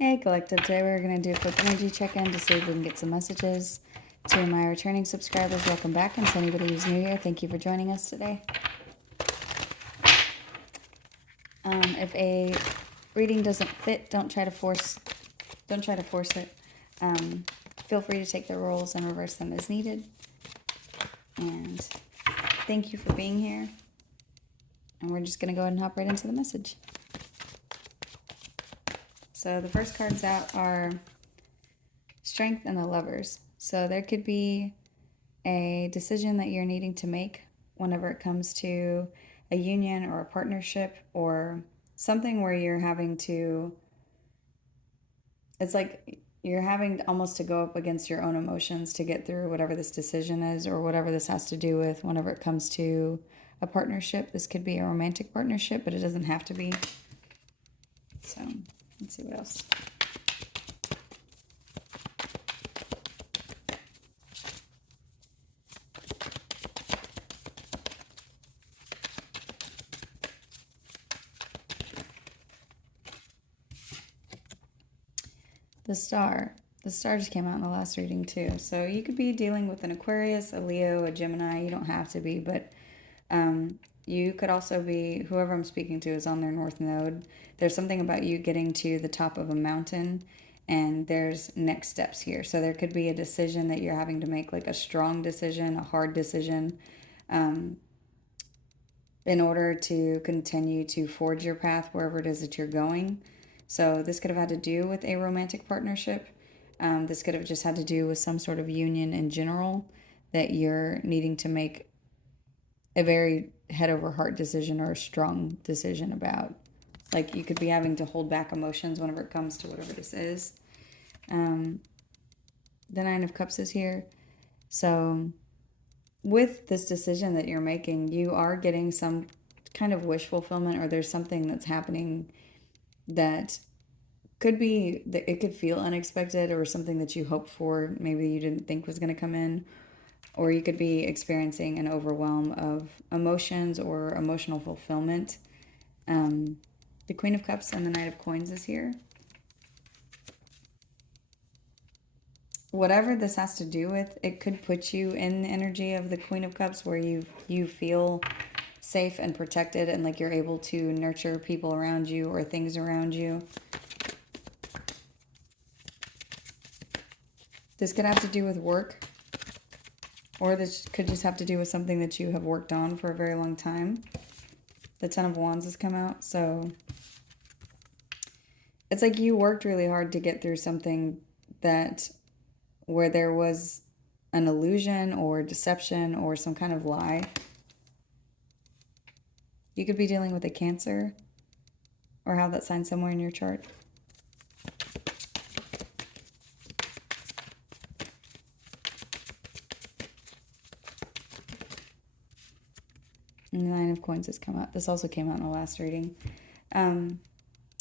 Hey Collective, today we're going to do a quick energy check-in to see if we can get some messages. To my returning subscribers, welcome back, and to anybody who's new here, thank you for joining us today. If a reading doesn't fit, don't try to force it. Feel free to take the roles and reverse them as needed. And thank you for being here. And we're just going to go ahead and hop right into the message. So the first cards out are Strength and the Lovers. So there could be a decision that you're needing to make whenever it comes to a union or a partnership or something where you're having to, it's like you're having almost to go up against your own emotions to get through whatever this decision is or whatever this has to do with whenever it comes to a partnership. This could be a romantic partnership, but it doesn't have to be. So let's see what else. The Star. The Star just came out in the last reading too. So you could be dealing with an Aquarius, a Leo, a Gemini. You don't have to be, but you could also be, whoever I'm speaking to is on their North Node. There's something about you getting to the top of a mountain and there's next steps here. So there could be a decision that you're having to make, like a strong decision, a hard decision, in order to continue to forge your path wherever it is that you're going. So this could have had to do with a romantic partnership. This could have just had to do with some sort of union in general that you're needing to make a very head over heart decision or a strong decision about. Like you could be having to hold back emotions whenever it comes to whatever this is. The Nine of Cups is here. So with this decision that you're making, you are getting some kind of wish fulfillment, or there's something that's happening that could be, that it could feel unexpected or something that you hoped for, maybe you didn't think was going to come in, or you could be experiencing an overwhelm of emotions or emotional fulfillment. The Queen of Cups and the Knight of Coins is here. Whatever this has to do with, it could put you in the energy of the Queen of Cups where you feel safe and protected and like you're able to nurture people around you or things around you. This could have to do with work, or this could just have to do with something that you have worked on for a very long time. The Ten of Wands has come out, so it's like you worked really hard to get through something that, where there was an illusion or deception or some kind of lie. You could be dealing with a Cancer or have that sign somewhere in your chart. And the Nine of Coins has come out. This also came out in the last reading.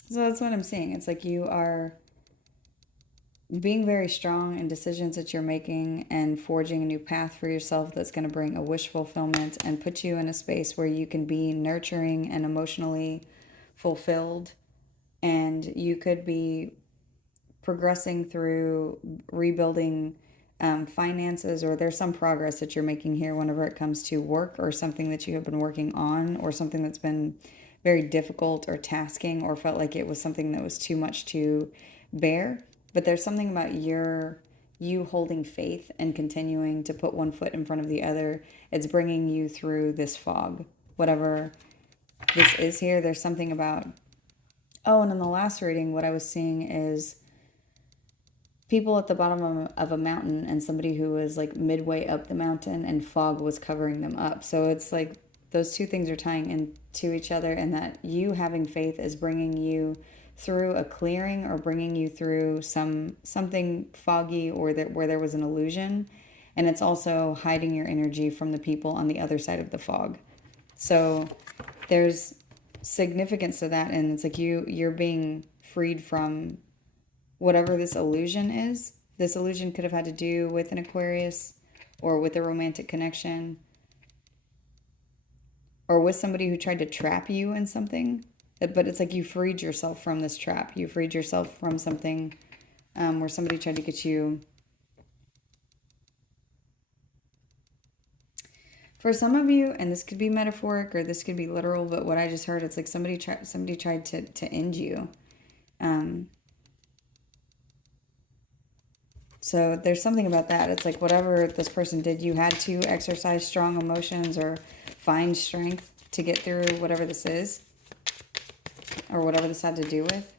So that's what I'm seeing. It's like you are being very strong in decisions that you're making and forging a new path for yourself that's going to bring a wish fulfillment and put you in a space where you can be nurturing and emotionally fulfilled. And you could be progressing through rebuilding finances, or there's some progress that you're making here whenever it comes to work or something that you have been working on or something that's been very difficult or tasking or felt like it was something that was too much to bear. But there's something about you holding faith and continuing to put one foot in front of the other. It's bringing you through this fog, whatever this is here. There's something about, oh, and in the last reading, what I was seeing is people at the bottom of a mountain and somebody who was like midway up the mountain and fog was covering them up. So it's like those two things are tying into each other, and that you having faith is bringing you through a clearing or bringing you through something foggy or that where there was an illusion, and it's also hiding your energy from the people on the other side of the fog. So there's significance to that, and it's like you're being freed from whatever this illusion is. This illusion could have had to do with an Aquarius or with a romantic connection or with somebody who tried to trap you in something. But it's like you freed yourself from this trap. You freed yourself from something where somebody tried to get you. For some of you, and this could be metaphoric or this could be literal, but what I just heard, it's like somebody tried to end you. So there's something about that. It's like whatever this person did, you had to exercise strong emotions or find strength to get through whatever this is or whatever this had to do with.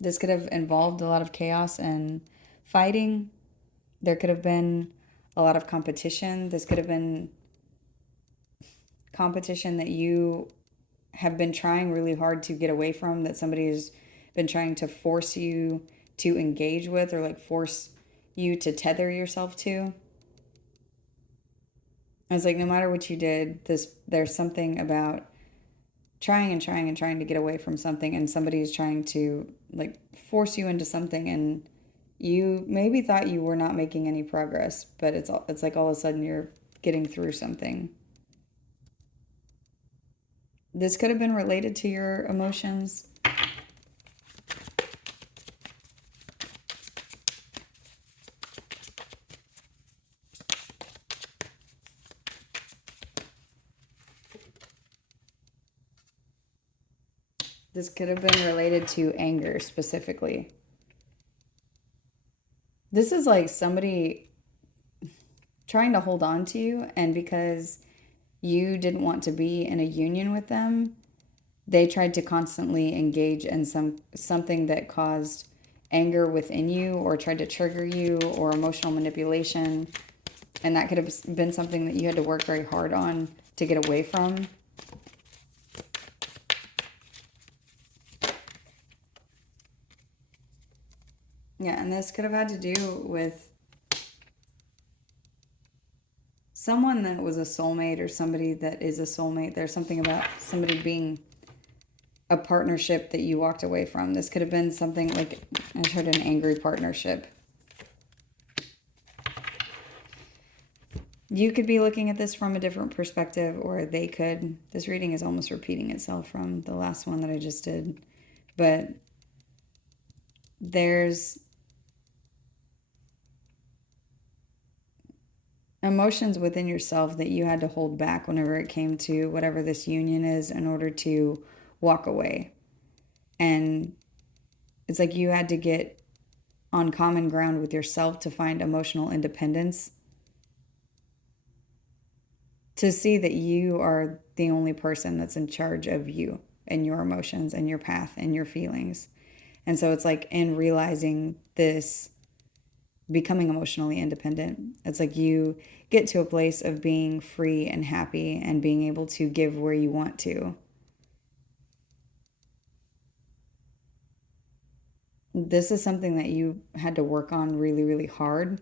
This could have involved a lot of chaos and fighting. There could have been a lot of competition. This could have been competition that you have been trying really hard to get away from, that somebody has been trying to force you to engage with or like force you to tether yourself to. It's like no matter what you did, there's something about trying and trying and trying to get away from something, and somebody is trying to like force you into something, and you maybe thought you were not making any progress, but it's like all of a sudden you're getting through something. This could have been related to your emotions. This could have been related to anger specifically. This is like somebody trying to hold on to you, and because you didn't want to be in a union with them, they tried to constantly engage in something that caused anger within you or tried to trigger you or emotional manipulation. And that could have been something that you had to work very hard on to get away from. Yeah, and this could have had to do with someone that was a soulmate or somebody that is a soulmate. There's something about somebody being a partnership that you walked away from. This could have been something like, I heard an angry partnership. You could be looking at this from a different perspective, or they could. This reading is almost repeating itself from the last one that I just did. But there's emotions within yourself that you had to hold back whenever it came to whatever this union is in order to walk away. And it's like you had to get on common ground with yourself to find emotional independence, to see that you are the only person that's in charge of you and your emotions and your path and your feelings. And so it's like in realizing this, becoming emotionally independent, it's like you get to a place of being free and happy and being able to give where you want to. This is something that you had to work on really, really hard,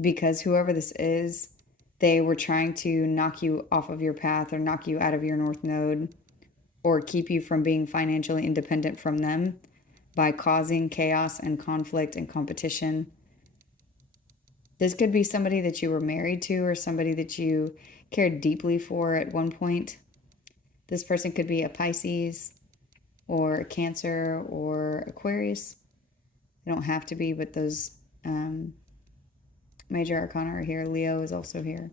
because whoever this is, they were trying to knock you off of your path or knock you out of your North Node or keep you from being financially independent from them by causing chaos and conflict and competition. This could be somebody that you were married to or somebody that you cared deeply for at one point. This person could be a Pisces or a Cancer or Aquarius. They don't have to be, but those major arcana are here. Leo is also here.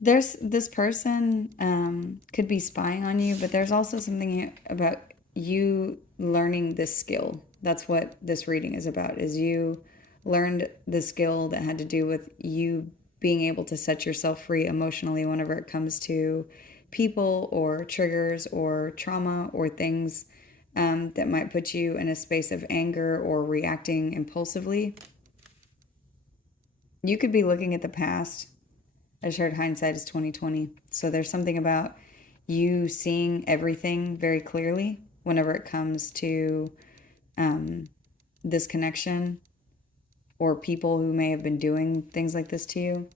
There's this person could be spying on you, but there's also something about you learning this skill. That's what this reading is about, is you learned the skill that had to do with you being able to set yourself free emotionally whenever it comes to people or triggers or trauma or things that might put you in a space of anger or reacting impulsively. You could be looking at the past. I just heard hindsight is 2020. So there's something about you seeing everything very clearly whenever it comes to this connection or people who may have been doing things like this to you.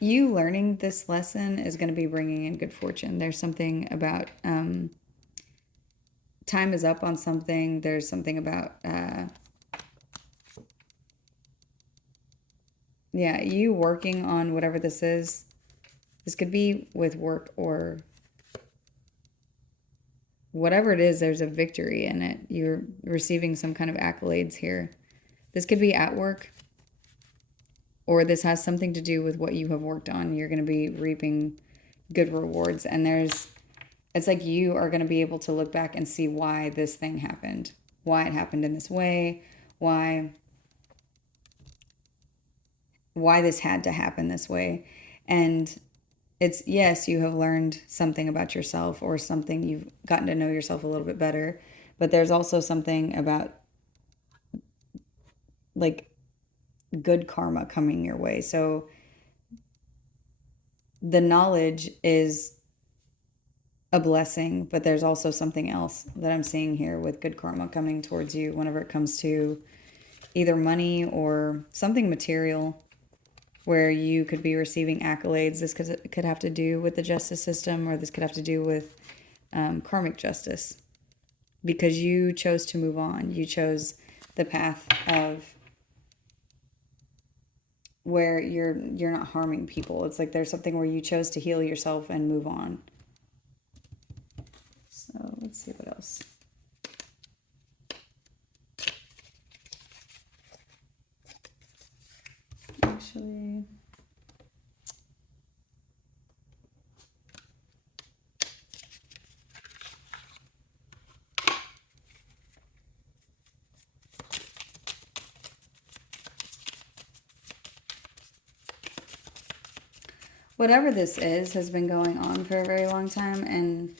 you learning this lesson is going to be bringing in good fortune. There's something about time is up on something. There's something about, yeah, you working on whatever this is. This could be with work or whatever it is, there's a victory in it. You're receiving some kind of accolades here. This could be at work, or this has something to do with what you have worked on. You're going to be reaping good rewards. And it's like you are going to be able to look back and see why this thing happened, why it happened in this way, why this had to happen this way. And it's, yes, you have learned something about yourself, or something, you've gotten to know yourself a little bit better, but there's also something about like good karma coming your way. So the knowledge is a blessing, but there's also something else that I'm seeing here with good karma coming towards you whenever it comes to either money or something material, where you could be receiving accolades. This could have to do with the justice system, or this could have to do with karmic justice, because you chose to move on. You chose the path of where you're not harming people. It's like there's something where you chose to heal yourself and move on. So let's see what else. Actually, whatever this is has been going on for a very long time, and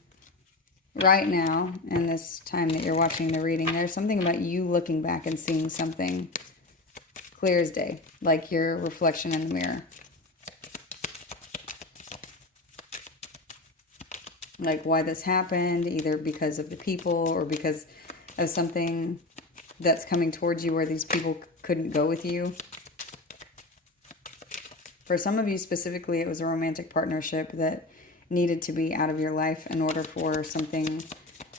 right now, in this time that you're watching the reading, there's something about you looking back and seeing something clear as day, like your reflection in the mirror. Like why this happened, either because of the people or because of something that's coming towards you where these people couldn't go with you. For some of you specifically, it was a romantic partnership that needed to be out of your life in order for something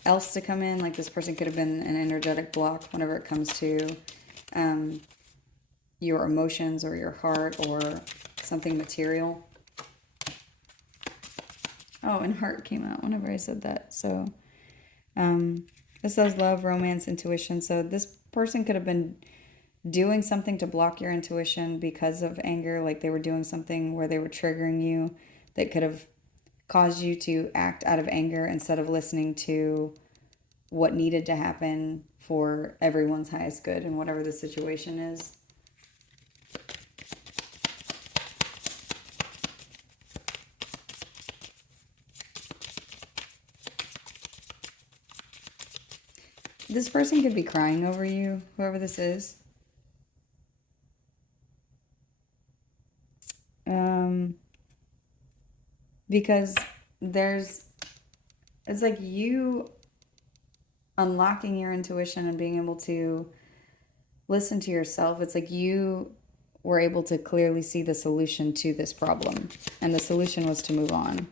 else to come in. Like this person could have been an energetic block whenever it comes to your emotions or your heart or something material. Oh, and heart came out whenever I said that. So this says love, romance, intuition. So this person could have been doing something to block your intuition because of anger. Like they were doing something where they were triggering you that could have caused you to act out of anger instead of listening to what needed to happen for everyone's highest good and whatever the situation is. This person could be crying over you, whoever this is. Because it's like you unlocking your intuition and being able to listen to yourself. It's like you were able to clearly see the solution to this problem. And the solution was to move on.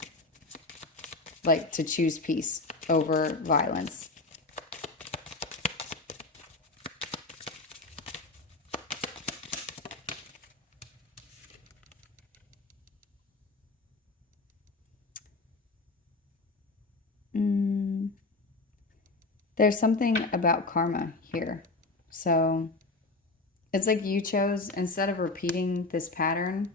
Like to choose peace over violence. There's something about karma here. So it's like you chose, instead of repeating this pattern,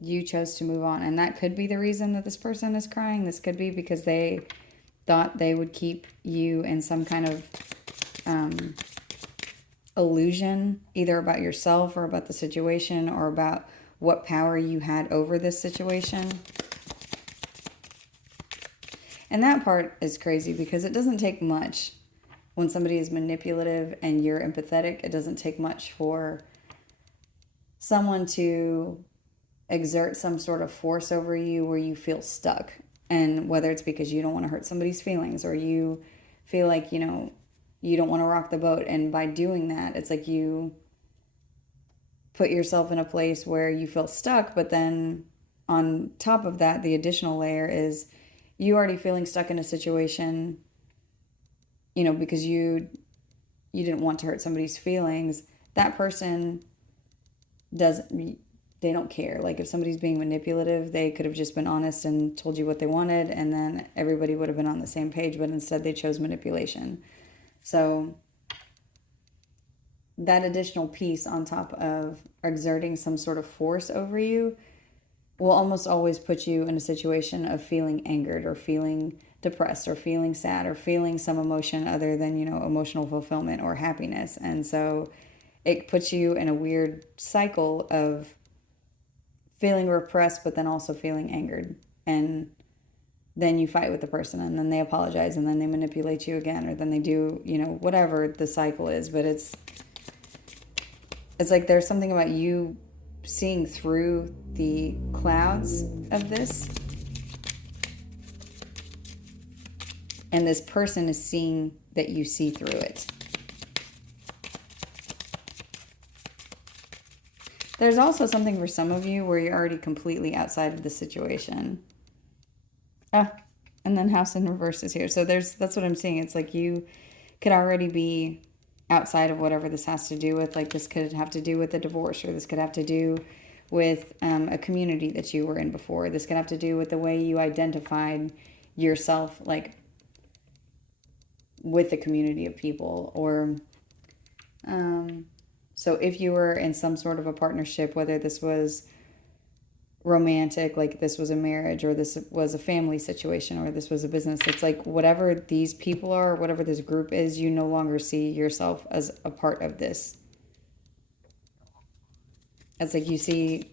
you chose to move on. And that could be the reason that this person is crying. This could be because they thought they would keep you in some kind of illusion, either about yourself or about the situation or about what power you had over this situation. And that part is crazy because it doesn't take much when somebody is manipulative and you're empathetic. It doesn't take much for someone to exert some sort of force over you where you feel stuck. And whether it's because you don't want to hurt somebody's feelings or you feel like, you know, you don't want to rock the boat. And by doing that, it's like you put yourself in a place where you feel stuck. But then on top of that, the additional layer is you already feeling stuck in a situation, because you didn't want to hurt somebody's feelings. That person doesn't, they don't care. Like if somebody's being manipulative, they could have just been honest and told you what they wanted, and then everybody would have been on the same page, but instead they chose manipulation. So that additional piece on top of exerting some sort of force over you will almost always put you in a situation of feeling angered or feeling depressed or feeling sad or feeling some emotion other than, emotional fulfillment or happiness. And so it puts you in a weird cycle of feeling repressed, but then also feeling angered. And then you fight with the person, and then they apologize, and then they manipulate you again, or then they do, whatever the cycle is. But it's like there's something about you seeing through the clouds of this, and this person is seeing that you see through it. There's also something for some of you where you're already completely outside of the situation. And then house in reverse is here. So that's what I'm seeing. It's like you could already be outside of whatever this has to do with. Like this could have to do with a divorce, or this could have to do with a community that you were in before. This could have to do with the way you identified yourself, like with a community of people. Or so if you were in some sort of a partnership, whether this was romantic, like this was a marriage, or this was a family situation, or this was a business, it's like whatever these people are, whatever this group is, you no longer see yourself as a part of this. It's like you see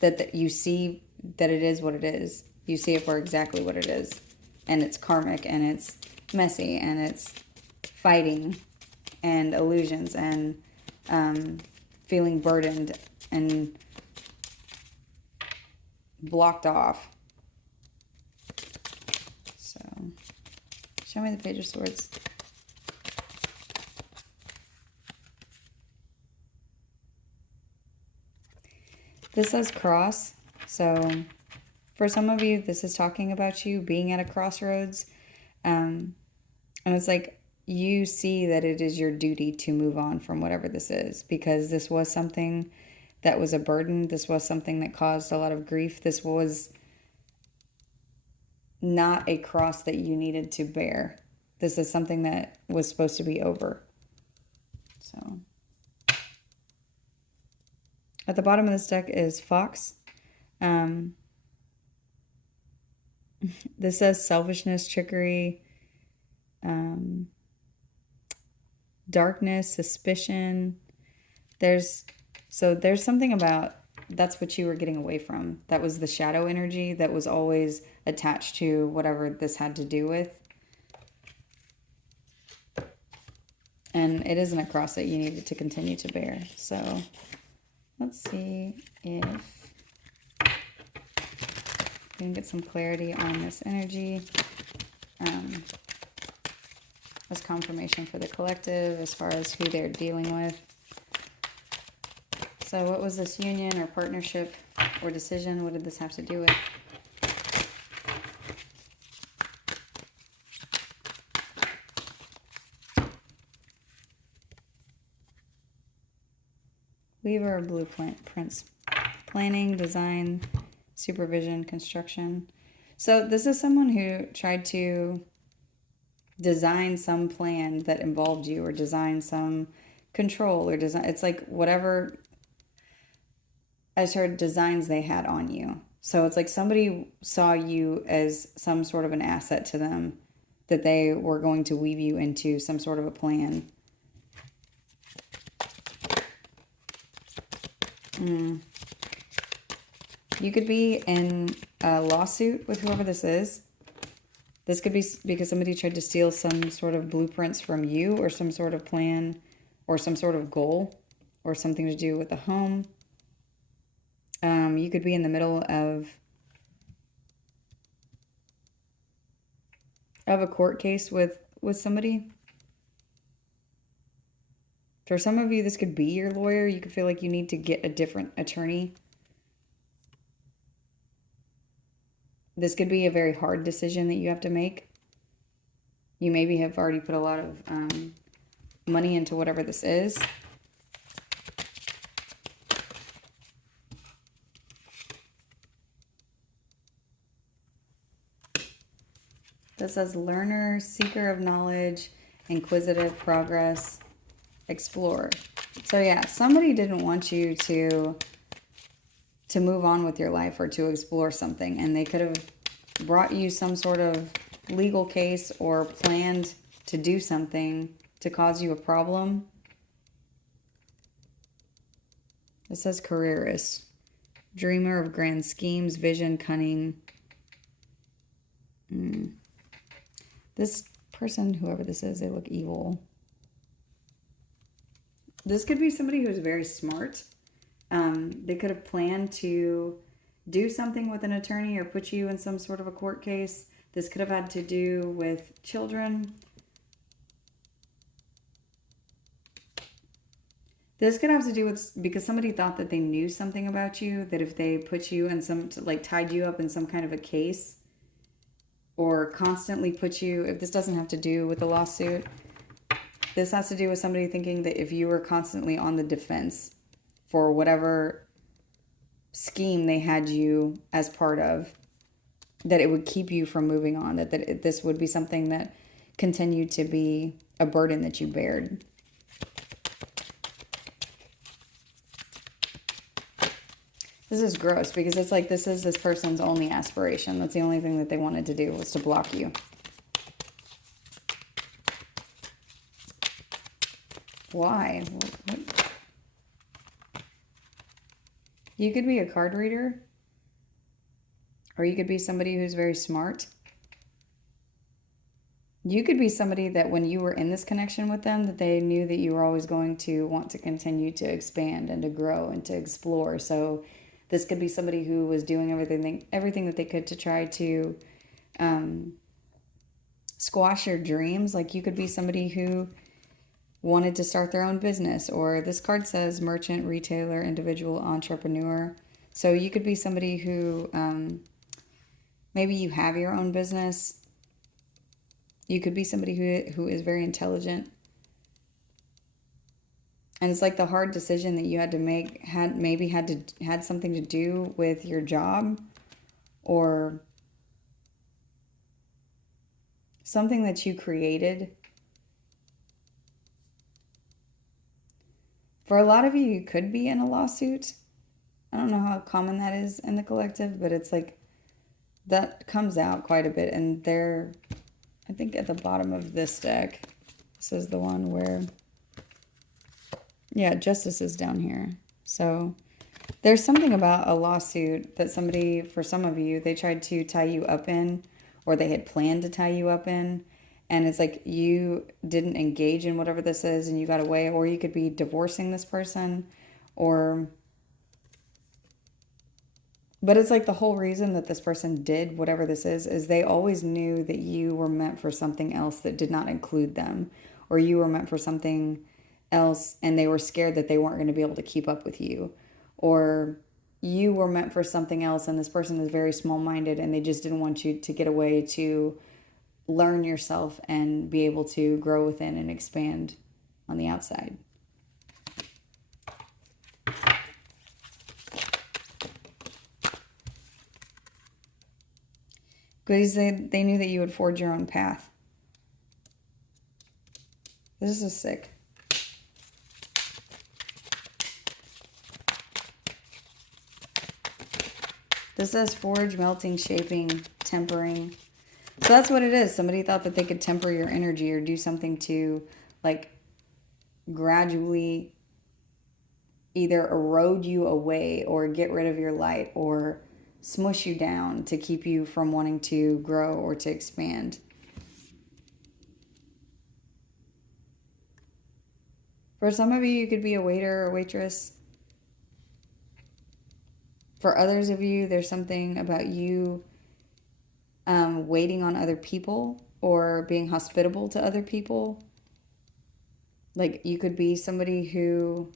that you see that it is what it is. You see it for exactly what it is. And it's karmic, and it's messy, and it's fighting and illusions, and feeling burdened and blocked off. So, show me the Page of Swords. This says cross. So, for some of you, this is talking about you being at a crossroads. And it's like you see that it is your duty to move on from whatever this is, because this was something that was a burden. This was something that caused a lot of grief. This was not a cross that you needed to bear. This is something that was supposed to be over. So at the bottom of this deck is Fox. This says selfishness, trickery, darkness, suspicion. There's something about that's what you were getting away from. That was the shadow energy that was always attached to whatever this had to do with. And it isn't a cross that you needed to continue to bear. So let's see if we can get some clarity on this energy. As confirmation for the collective as far as who they're dealing with. So what was this union or partnership or decision? What did this have to do with? Weaver or blueprints. Planning, design, supervision, construction. So this is someone who tried to design some plan that involved you, or design some control, or design. It's like whatever, as her designs they had on you. So it's like somebody saw you as some sort of an asset to them, that they were going to weave you into some sort of a plan. You could be in a lawsuit with whoever this is. This could be because somebody tried to steal some sort of blueprints from you, or some sort of plan, or some sort of goal, or something to do with the home. You could be in the middle of a court case with somebody. For some of you, this could be your lawyer. You could feel like you need to get a different attorney. This could be a very hard decision that you have to make. You maybe have already put a lot of money into whatever this is. This says learner, seeker of knowledge, inquisitive, progress, explorer. So yeah, somebody didn't want you to move on with your life or to explore something, and they could have brought you some sort of legal case or planned to do something to cause you a problem. It says careerist, dreamer of grand schemes, vision, cunning. This person, whoever this is, they look evil. This could be somebody who's very smart. They could have planned to do something with an attorney or put you in some sort of a court case. This could have had to do with children. This could have to do with, because somebody thought that they knew something about you, that if they put you in some, like tied you up in some kind of a case, or constantly put you, if this doesn't have to do with the lawsuit, this has to do with somebody thinking that if you were constantly on the defense for whatever scheme they had you as part of, that it would keep you from moving on, that this would be something that continued to be a burden that you bared. This is gross because it's like this is this person's only aspiration. That's the only thing that they wanted to do, was to block you. Why? What? You could be a card reader, or you could be somebody who's very smart. You could be somebody that when you were in this connection with them, that they knew that you were always going to want to continue to expand and to grow and to explore. So this could be somebody who was doing everything that they could to try to squash your dreams. Like you could be somebody who wanted to start their own business, or this card says merchant, retailer, individual, entrepreneur. So you could be somebody who maybe you have your own business. You could be somebody who is very intelligent. And it's like the hard decision that you had to make had something to do with your job, or something that you created. For a lot of you, you could be in a lawsuit. I don't know how common that is in the collective, but it's like that comes out quite a bit. And they're, I think at the bottom of this deck, this is the one where, yeah, justice is down here. So there's something about a lawsuit that somebody, for some of you, they tried to tie you up in, or they had planned to tie you up in. And it's like you didn't engage in whatever this is and you got away, or you could be divorcing this person, but it's like the whole reason that this person did whatever this is they always knew that you were meant for something else that did not include them, or you were meant for something else and they were scared that they weren't going to be able to keep up with you, or you were meant for something else and this person is very small-minded and they just didn't want you to get away to learn yourself and be able to grow within and expand on the outside. Because they knew that you would forge your own path. This is sick. This says forge, melting, shaping, tempering. So that's what it is. Somebody thought that they could temper your energy or do something to like gradually either erode you away or get rid of your light or smush you down to keep you from wanting to grow or to expand. For some of you, you could be a waiter or waitress. For others of you, there's something about you waiting on other people or being hospitable to other people. Like you could be somebody who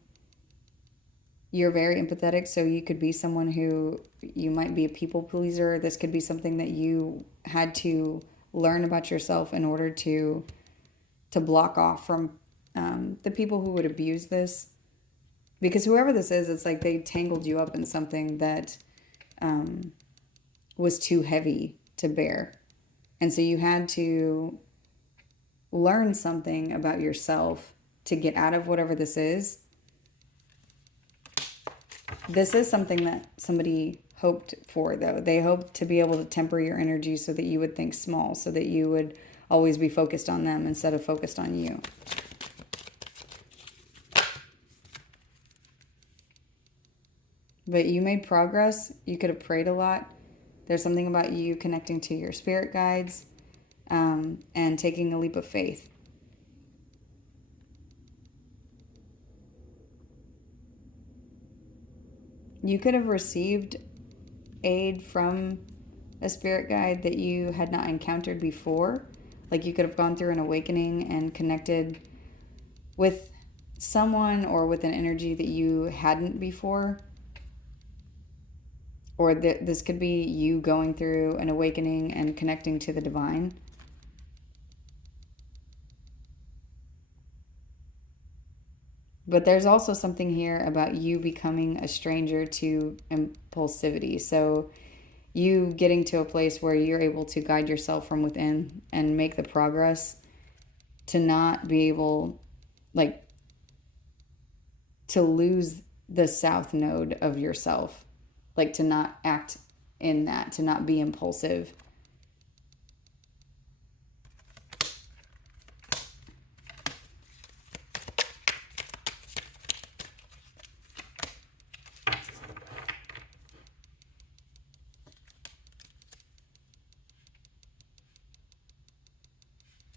you're very empathetic, so you could be someone who you might be a people pleaser. This could be something that you had to learn about yourself in order to block off from the people who would abuse this. Because whoever this is, it's like they tangled you up in something that was too heavy to bear. And so you had to learn something about yourself to get out of whatever this is. This is something that somebody hoped for, though. They hoped to be able to temper your energy so that you would think small, so that you would always be focused on them instead of focused on you. But you made progress. You could have prayed a lot. There's something about you connecting to your spirit guides and taking a leap of faith. You could have received aid from a spirit guide that you had not encountered before. Like you could have gone through an awakening and connected with someone or with an energy that you hadn't before. Or this could be you going through an awakening and connecting to the divine. But there's also something here about you becoming a stranger to impulsivity. So you getting to a place where you're able to guide yourself from within and make the progress to not be able, like, to lose the south node of yourself. Like, to not act in that, to not be impulsive.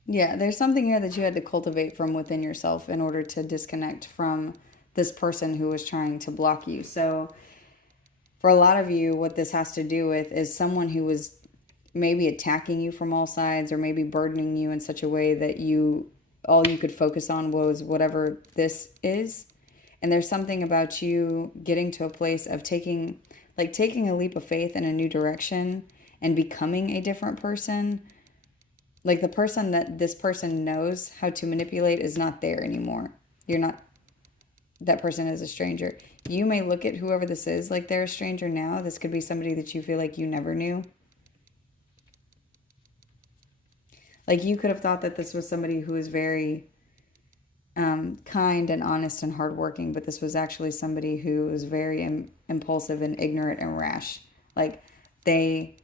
Yeah, there's something here that you had to cultivate from within yourself in order to disconnect from this person who was trying to block you. So, for a lot of you, what this has to do with is someone who was maybe attacking you from all sides or maybe burdening you in such a way that all you could focus on was whatever this is. And there's something about you getting to a place of taking a leap of faith in a new direction and becoming a different person. Like the person that this person knows how to manipulate is not there anymore. You're not, that person is a stranger. You may look at whoever this is like they're a stranger now. This could be somebody that you feel like you never knew. Like you could have thought that this was somebody who was very kind and honest and hardworking, but this was actually somebody who was very impulsive and ignorant and rash. Like they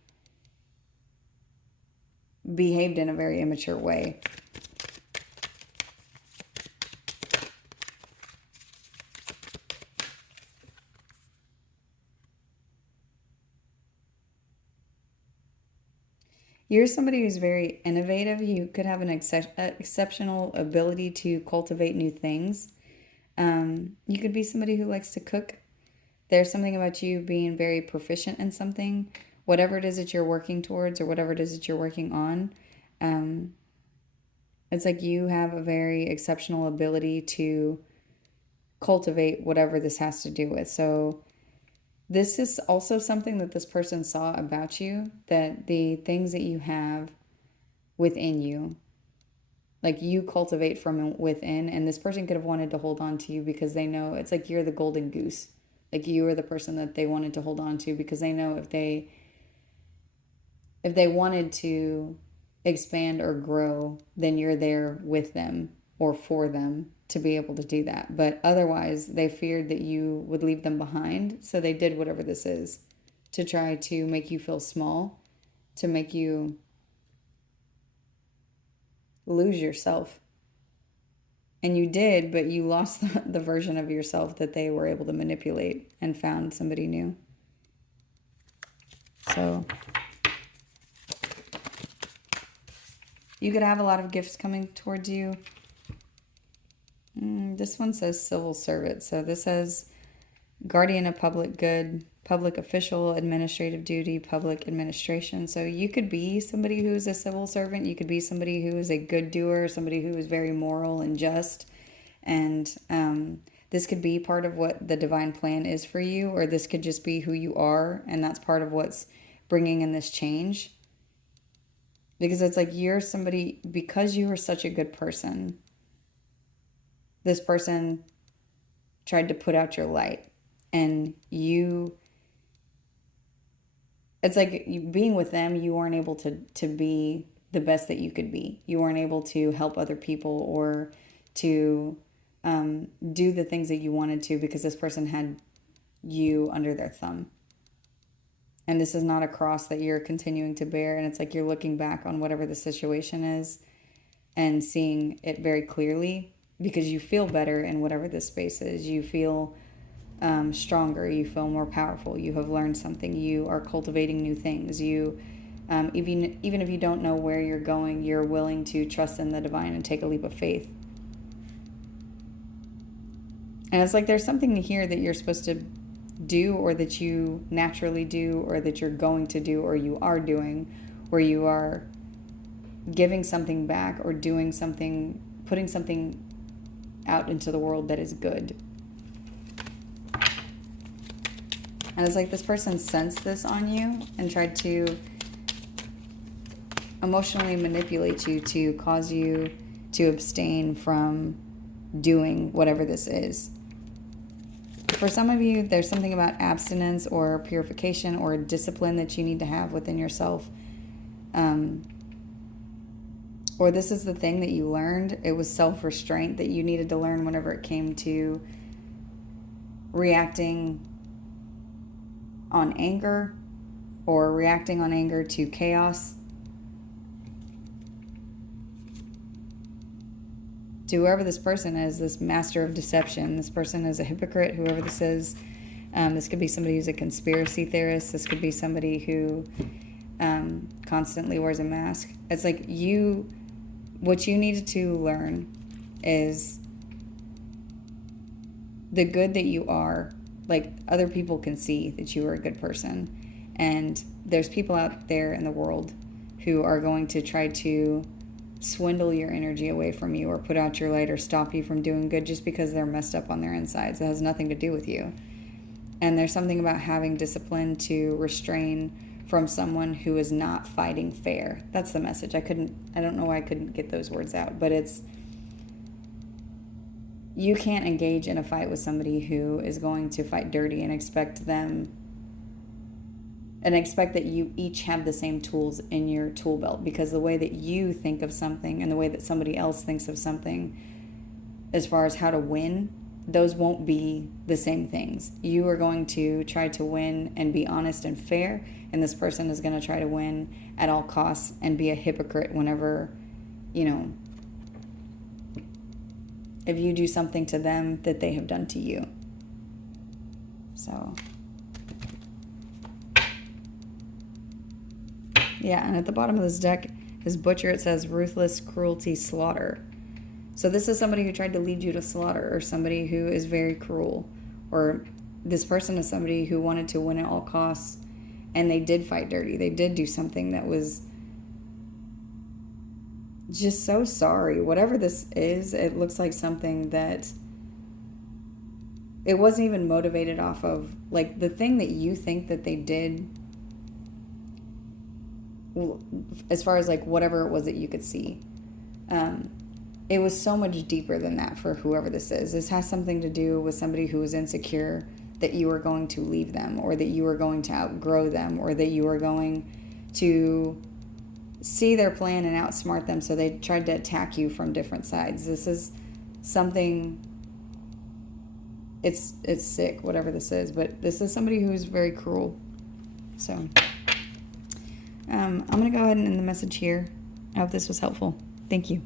behaved in a very immature way. You're somebody who's very innovative. You could have an exceptional ability to cultivate new things. You could be somebody who likes to cook. There's something about you being very proficient in something, whatever it is that you're working towards or whatever it is that you're working on. It's like you have a very exceptional ability to cultivate whatever this has to do with. So this is also something that this person saw about you, that the things that you have within you, like you cultivate from within, and this person could have wanted to hold on to you because they know it's like you're the golden goose. Like you are the person that they wanted to hold on to because they know if they wanted to expand or grow, then you're there with them or for them to be able to do that. But otherwise, they feared that you would leave them behind. So they did whatever this is to try to make you feel small, to make you lose yourself. And you did, but you lost the version of yourself that they were able to manipulate and found somebody new. So you could have a lot of gifts coming towards you. This one says civil servant. So this says guardian of public good, public official, administrative duty, public administration. So you could be somebody who is a civil servant. You could be somebody who is a good doer, somebody who is very moral and just. And this could be part of what the divine plan is for you, or this could just be who you are, and that's part of what's bringing in this change. Because it's like you're somebody, because you are such a good person, this person tried to put out your light, and it's like being with them, you weren't able to be the best that you could be. You weren't able to help other people or to do the things that you wanted to, because this person had you under their thumb. And this is not a cross that you're continuing to bear. And it's like you're looking back on whatever the situation is and seeing it very clearly, because you feel better in whatever this space is. You feel stronger. You feel more powerful. You have learned something. You are cultivating new things. You, even if you don't know where you're going, you're willing to trust in the divine and take a leap of faith. And it's like there's something here that you're supposed to do, or that you naturally do, or that you're going to do, or you are doing, where you are giving something back or doing something, putting something out into the world that is good. And it's like this person sensed this on you and tried to emotionally manipulate you to cause you to abstain from doing whatever this is. For some of you, there's something about abstinence or purification or discipline that you need to have within yourself. Or this is the thing that you learned. It was self-restraint that you needed to learn whenever it came to reacting on anger, or reacting on anger to chaos. To whoever this person is, this master of deception, this person is a hypocrite, whoever this is. This could be somebody who's a conspiracy theorist. This could be somebody who constantly wears a mask. It's like what you needed to learn is the good that you are. Like, other people can see that you are a good person. And there's people out there in the world who are going to try to swindle your energy away from you, or put out your light, or stop you from doing good just because they're messed up on their insides. It has nothing to do with you. And there's something about having discipline to restrain from someone who is not fighting fair. That's the message. I don't know why I couldn't get those words out, but it's, you can't engage in a fight with somebody who is going to fight dirty and expect that you each have the same tools in your tool belt, because the way that you think of something and the way that somebody else thinks of something, as far as how to win, those won't be the same things. You are going to try to win and be honest and fair, and this person is going to try to win at all costs and be a hypocrite whenever, if you do something to them that they have done to you. So, yeah, and at the bottom of this deck, his butcher, it says ruthless cruelty slaughter. So this is somebody who tried to lead you to slaughter, or somebody who is very cruel, or this person is somebody who wanted to win at all costs, and they did fight dirty. They did do something that was just so sorry. Whatever this is, it looks like something that it wasn't even motivated off of, like, the thing that you think that they did, as far as like whatever it was that you could see. It was so much deeper than that for whoever this is. This has something to do with somebody who is insecure that you are going to leave them, or that you are going to outgrow them, or that you are going to see their plan and outsmart them, so they tried to attack you from different sides. This is something, it's sick, whatever this is, but this is somebody who's very cruel. So I'm going to go ahead and end the message here. I hope this was helpful. Thank you.